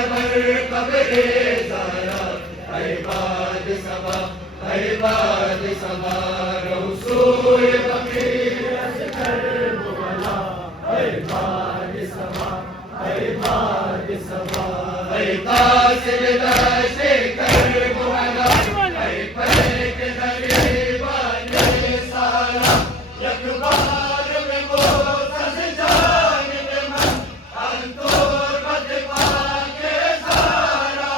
अबर कबरे सारा अहबाद सभा अहबाद सभा रसूल फकीर असगर बुला अहबाद सभा अहबाद सभा तासिर दाशे कर बुला अहपलक दरीबान सारा यकबार में वो सज जान में मन अंतोर मत पाके सारा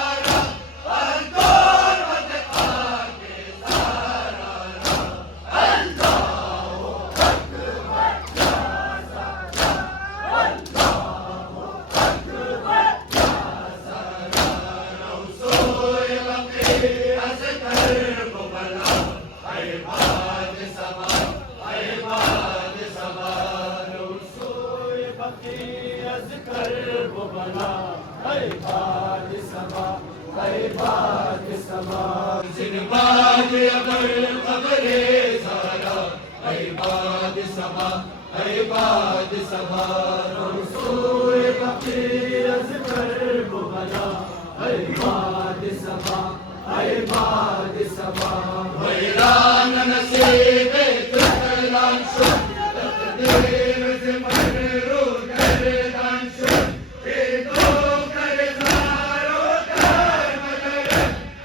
अंतोर मत पाके सारा अल्लाह अकबर या सारा अल्लाह अकबर या सारा रसूल फकीर असगर बुला अहबाद सभा अहबाद सभा रसूल फकीर असगर बुला अहबाद सभा अहबाद सभा जिनबाद अबर कबरे सारा अहबाद सभा अहबाद सभा रसूल फकीर असगर बुला अहबाद सभा अहबाद सभा हैरान नसीब तुलान शुभ तकदीर से मरो गर्दान शुभ बेदो करदारो कर मगर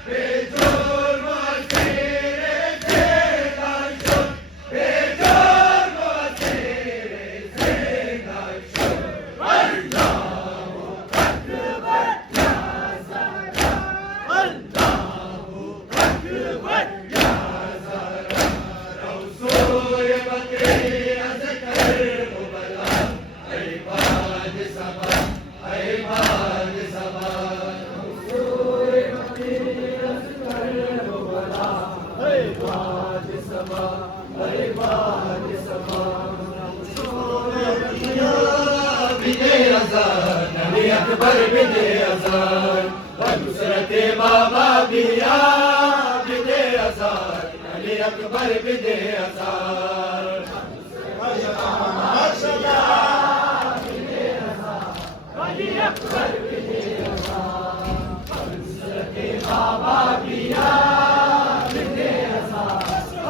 बेजोर मोसेरे से दान शुभ बेजोर मोसेरे से दान शुभ अल्लाहु अकबर या सारा अल्लाहु अकबर या सारा रसूल फकीर असगर बुला अहबाद सभा अहबाद सभा रसूल फकीर असगर बुला अहबाद सभा अहबाद सभा रसूल फकीर बिदे अज़ान अली अकबर बिदे अज़ान नुसरत बाबा बिया बिदे अज़ान अली अकबर बिदे अज़ान अली अकबर बिदे अज़ान नुसरत बाबा बिया बिदे अज़ान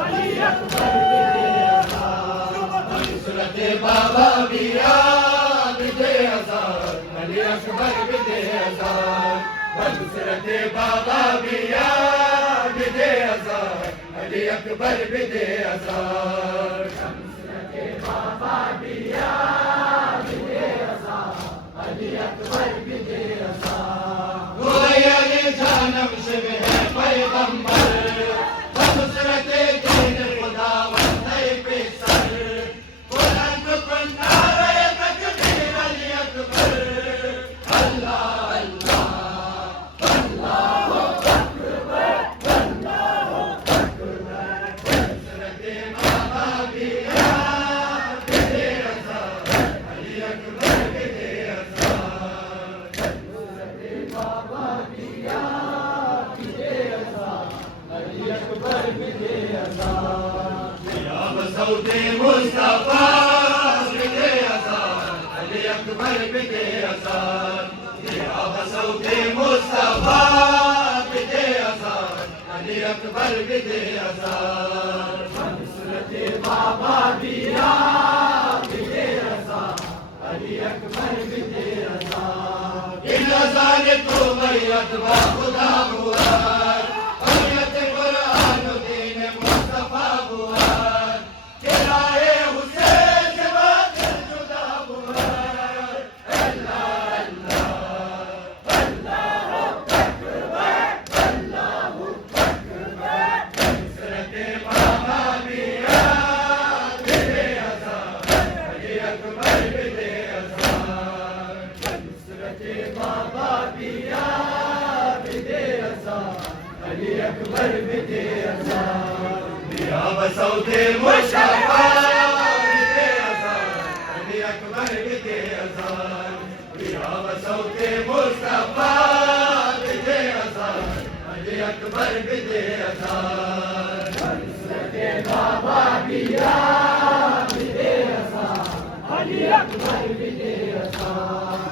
अली अकबर बिदे अज़ान नुसरत बाबा बिया बिदे अज़ान अली अकबर बिदे अज़ान नुसरत बाबा बिया बिदे अज़ान अली अकबर बिदे अज़ान नुसरत बाबा बिया बिदे अज़ान अली अकबर बिदे अज़ान गोया जानम शिव है पैगंबर नुसरत दीन खुदा वंदे पे सर बुलंद कुन्नारे तकबीर अली अकबर अल्लाह अल्लाह अल्लाहु अकबर अल्लाहु अकबर नुसरत बाबा बिया बिदे अज़ान अली अकबर बिदे अज़ान नुसरत बाबा बिया बिदे अज़ान अली अकबर बिदे अज़ान या बसौते मुस्तफा बिदे अज़ान अली अकबर बिदे अज़ान या बसौते मुस्तफा बिदे अज़ान अली अकबर बिदे अज़ान नुसरत बाबा बिया बिदे अज़ान अली अकबर बिदे अज़ान इन अज़ान को मैयत व खुदा हुआ मैयत कुरान दीन मुस्तफा हुआ किराए हुसैन से बादल जुदा हुआ अल्लाह अल्लाह अल्लाहु अकबर अल्लाहु अकबर नुसरत बाबा बिया बिदे अज़ान अली अकबर बिदे अज़ान नुसरत बाबा बिया बिदे अज़ान अली अकबर बिदे अज़ान या बसौते मुस्तफा बिदे अज़ान अली अकबर बिदे अज़ान या बसौते मुस्तफा बिदे अज़ान अली अकबर बिदे अज़ान नुसरत बाबा बिया बिदे अज़ान अली अकबर बिदे अज़ान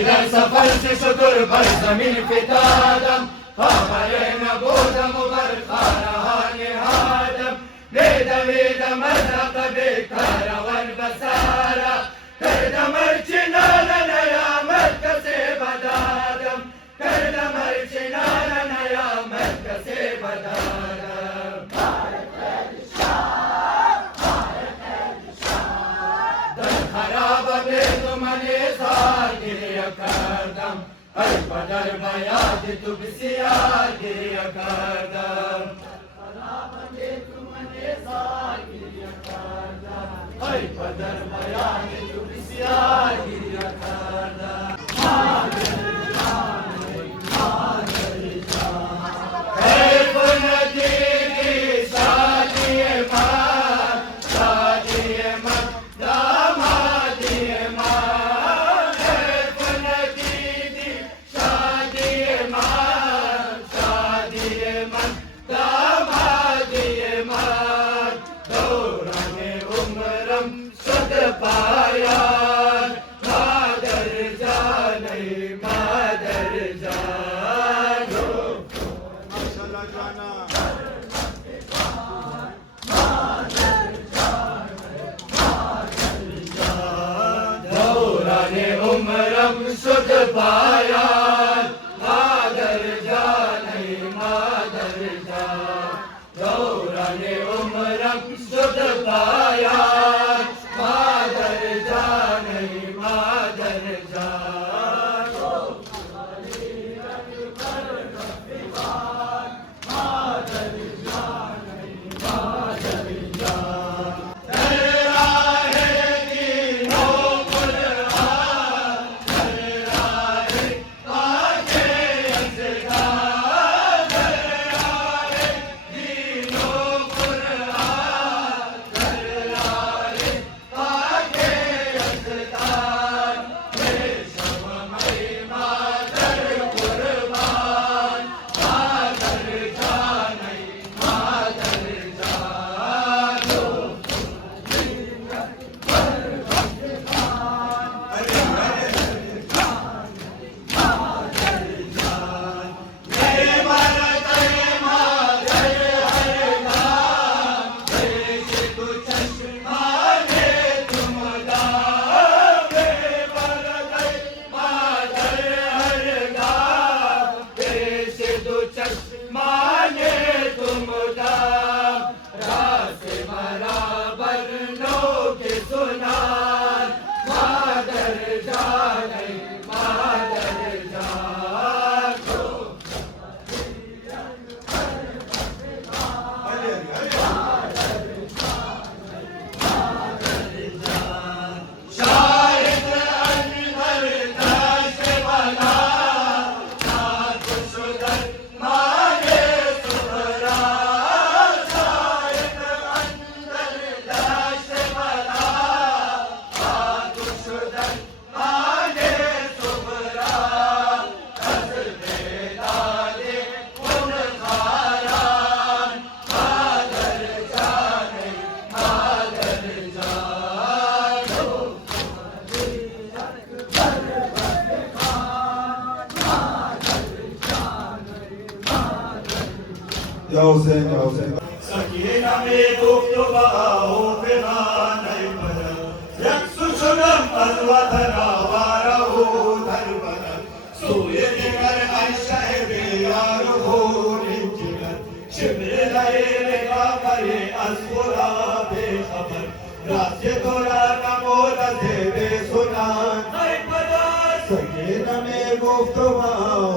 इधर सफर से शुक्र भर जमीन फितादम हमारे नबूदम वर खारहाने हादम वेद वेद मर्द कबे कारवन बसारा करदमर चिनाल नया मर्द से बदादम करदमर चिनाल नया मर्द से बदादम भारत खराब बे तुमने सागिर kardam Ay padar bayad tu bisiar giriya kardam Parabande tu manezar giriya kardam Ay padar bayad tu bisiar giriya kardam उमरम सुध पाया मादर जा नहीं मादर जा दौरान उमरम सुध पाया मादर जा नहीं मादर जा Sakina me guftuba o fiman ay padar yaksu shugam alvatana varahu dharpadar suye digar ay sahibi yaruhu ninjigar shibre laye ka kare asfura be khabar rasye tora namola deve sunan ay padar sakina me guftuba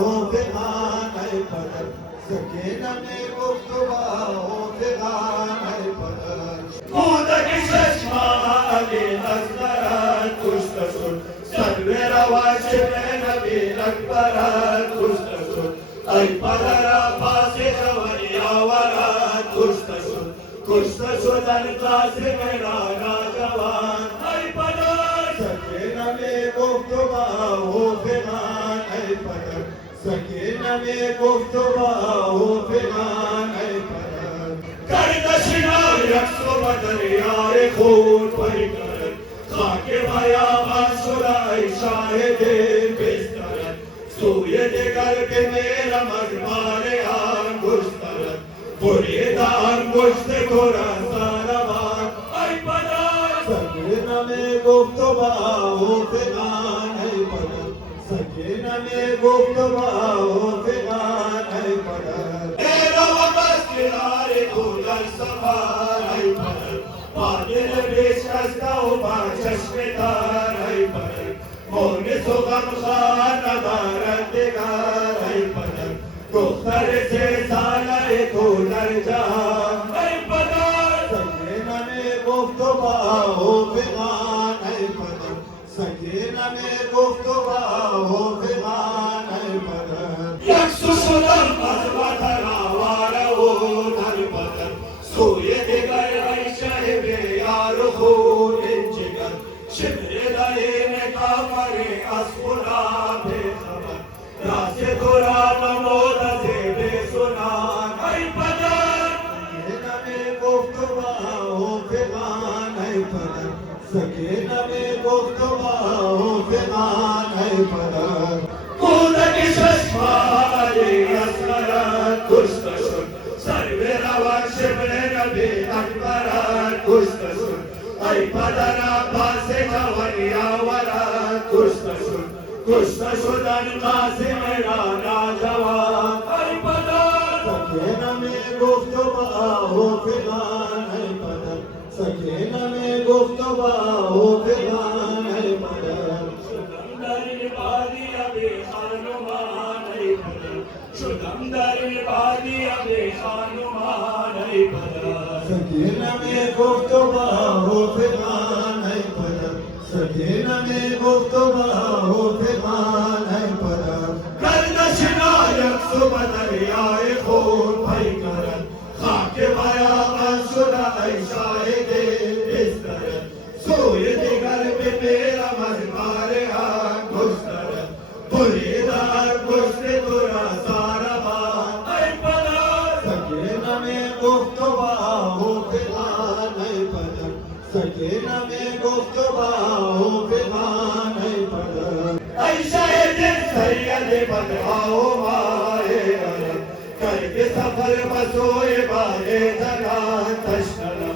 o fiman ay padar sakina me guftuba Muda ki şaşma Ali Azmaran kuştasın Sarvera vaşime Nabi Akbaran kuştasın Ay palara pase javani avaran kuştasın Kuştasın Al-Qasim Rana Javan Ay palar Sakina me guftuba o fiman ay palar Sakina me guftuba o fiman ay palar Kardeşine yaksu badariyare khun parikaran Khake baya mansuray şahidin bistaran Suye digar ke mera mazmane anguştaran Buriyeda anguşte kora saravan Ay padar Sakina me guftuba o figan ay padar Sakina me guftuba o figan ay padar Era vakas kinare kular safar ay padar Padil besh kasta upa chashmedar ay padar Mone sogam khanadar ऐपदरा भासे कवरियावरा Krishna Sudan Qasim Rana जवान ऐपदर सखेन में गुफ्तबा हो फिगान ऐपदर सखेन में गुफ्तबा हो फिगान ऐपदर शुदंदर निभादी अबे हनुमान ऐपदर शुदंदर निभादी अबे हनुमान ऐपदर सखेन में गुफ्तबा हो फिगान ऐपदर सखेन में गुफ्तबा हो फिगान ऐपदर कर्दशनायक सुबदरियाए खून भई करन खाके माया अंशुरा ऐशाए दे बिस्तर सोए दिगर पे मेरा मजबारे आन गुस्तर बुरीदार गुस्से तुरा सारा बान ऐपदर सकेन में गुफ्तबा हो फिगान ऐपदर सकेन में गुफ्तबा हो फिगान ऐपदर ऐशाए दिन सैयद बदहाओ माए अरब करके सफर बसोए बारे जगा तशनला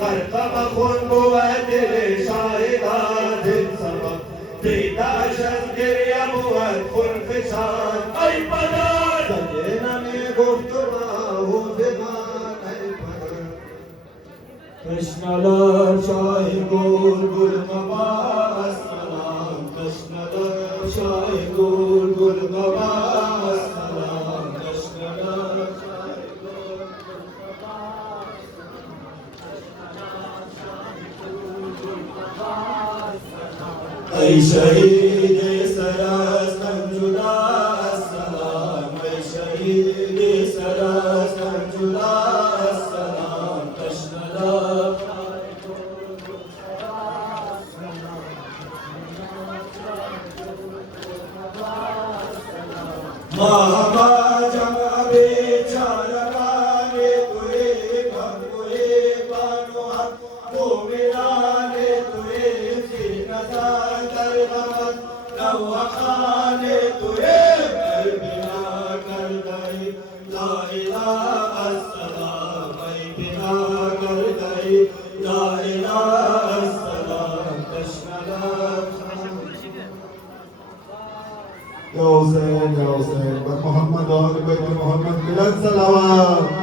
करकब खून बुआ दिले शाहिदा दिन सबब पीता शंगिरिया बुआ खून फिशान ऐपदर सकेन में गुफ्तबा हो फिगान ऐपदर कृष्णला शाही गोल गुल कबास सलाम कृष्णला शाही गोल गुल कबास सलाम कृष्णला शाही गोल गुल कबास ऐ शहीद सरस जुदा सलाम ऐ शहीद सरस जुदा सलाम कृष्णला महाबाजम बेचारकाने तुरे भगुरे बानुहा गोविराने तुरे सिरकसा दरबार नवखाने तुरे कर बिना कर गई ला इलाहा अस्सलाम बिना कर गई ला इलाहा अस्सलाम कृष्णला Ya Hussein, but Muhammad, all the way to Muhammad, Milan Salawat.